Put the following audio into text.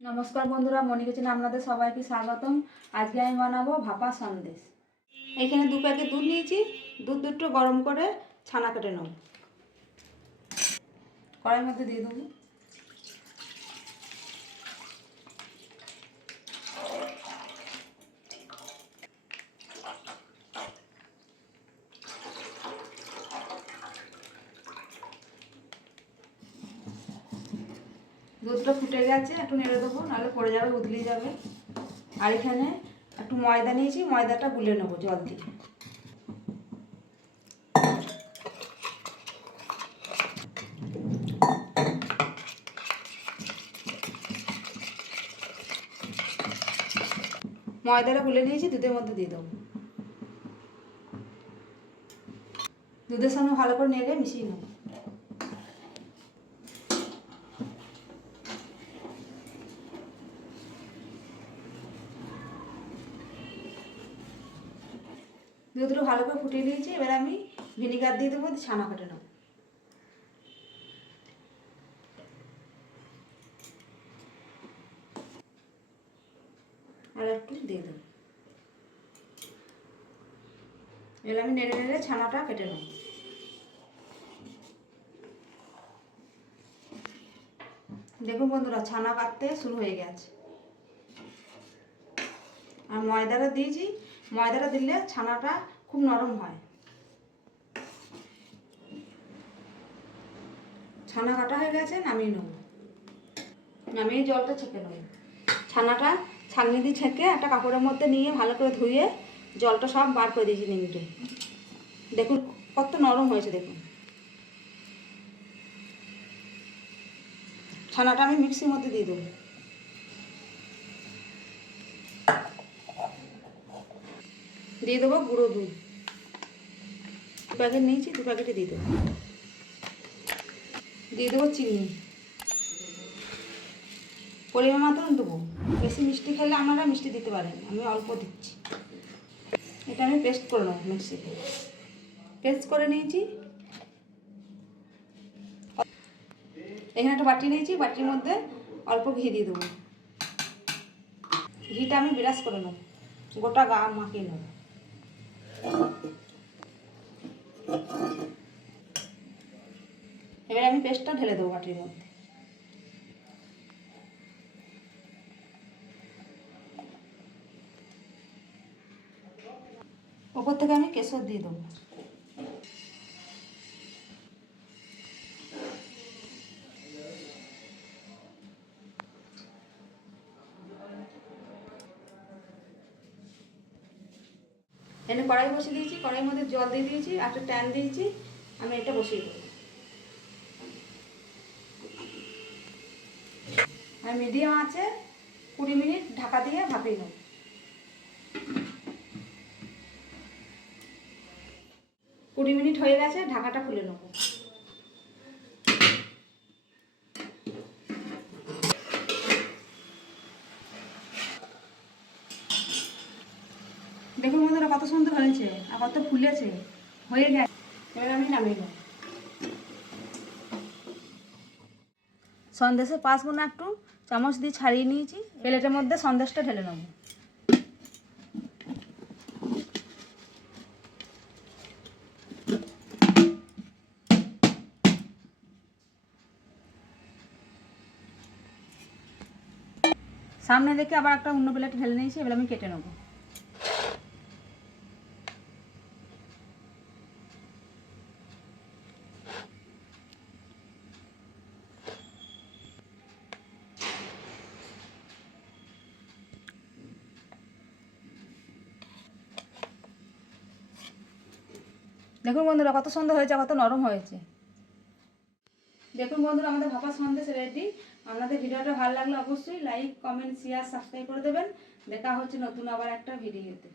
নমস্কার বন্ধুরা, মনি কিচেনে আপনাদের সবাইকে স্বাগতম। আজকে আমি বানাবো ভাপা সন্দেশ। এখানে 2 প্যাকেট দুধ নিয়েছি। দুধটা গরম করে ছানা কেটে নেব। কড়াইয়ের মধ্যে দিয়ে দেবো। দুধটা ফুটে গেছে, একটু নেড়ে দেবো, নাহলে পড়ে যাবে, উতলিয়ে যাবে। আর এখানে একটু ময়দা নিয়েছি, ময়দাটা গুলে নেবো জল দিয়ে। ময়দাটা গুলে নিয়েছি, দুধের মধ্যে দিয়ে দেবো। দুধের সঙ্গে ভালো করে নেড়ে মিশিয়ে নেবো। দুধটা ভালো করে ফুটিয়ে নিয়েছি। এবার আমি ভিনিগার দিয়ে দেবো, ছানা কেটে নেবো। আর একটু দিয়ে দেবো। এবার আমি নেড়ে নেড়ে ছানাটা কেটে নেব। দেখুন বন্ধুরা, ছানা কাটতে শুরু হয়ে গেছে। আর ময়দাটা দিয়েছি, ময়দাটা দিলে ছানাটা খুব নরম হয়। ছানা কাটা হয়ে গেছে, নামিয়ে নেব। নামিয়ে জলটা ছেঁকে নেব। ছানাটা ছাঁকনি দিয়ে ছেঁকে একটা কাপড়ের মধ্যে নিয়ে ভালো করে ধুয়ে জলটা সব বার করে দিয়েছি নিংড়ে। দেখুন কত নরম হয়েছে। দেখুন ছানাটা আমি মিক্সির মধ্যে দিয়ে দেবো। দিয়ে দেবো গুঁড়ো দুধ। 2 প্যাকেট নিয়েছি, 2 প্যাকেটে দিয়ে দেবো। দিয়ে দেবো চিনি, পরিমাণ মতন দেবো। বেশি মিষ্টি খেলে আপনারা মিষ্টি দিতে পারেন, আমি অল্প দিচ্ছি। এটা আমি পেস্ট করে নেব মিক্সিতে। পেস্ট করে নিয়েছি। এখানে একটা বাটি নিয়েছি, বাটির মধ্যে অল্প ঘি দিয়ে দেবো। ঘিটা আমি বিরাস করে নেব, গোটা গা মাখিয়ে নেব। এবার আমি পেস্টটা ঢেলে দেবো বাটির মধ্যে। ওপর থেকে আমি কেশর দিয়ে দেবো। এখানে কড়াই বসিয়ে দিয়েছি, কড়াইয়ের মধ্যে জল দিয়ে দিয়েছি, একটা ট্যান দিয়েছি। আমি এটা বসিয়ে দেবো। আর মিডিয়াম আছে 20 মিনিট ঢাকা দিয়ে ভাপিয়ে নেব। 20 মিনিট হয়ে গেছে, ঢাকাটা খুলে নেব। দেখুন বন্ধুরা, কত সুন্দর হয়েছে আর কত ফুলেছে, হয়ে গেছে। এবার আমি নামিয়ে নেব। সন্দেশে 5 গুণা একটু চামচ দিয়ে ছাড়িয়ে নিয়েছি। প্লেটের মধ্যে সন্দেশটা ঢেলে নেব। সামনে দেখে আবার একটা অন্য প্লেটে ঢেলে নিয়েছি। এবার আমি কেটে নেব। দেখুন বন্ধুরা, কত সুন্দর হয়েছে, কত নরম হয়েছে। দেখুন বন্ধুরা, আমাদের ভাপা সন্দেশ রেডি। আপনাদের ভিডিওটা ভালো লাগলে অবশ্যই লাইক, কমেন্ট, শেয়ার, সাবস্ক্রাইব করে দেবেন। দেখা হচ্ছে নতুন আবার একটা ভিডিওতে।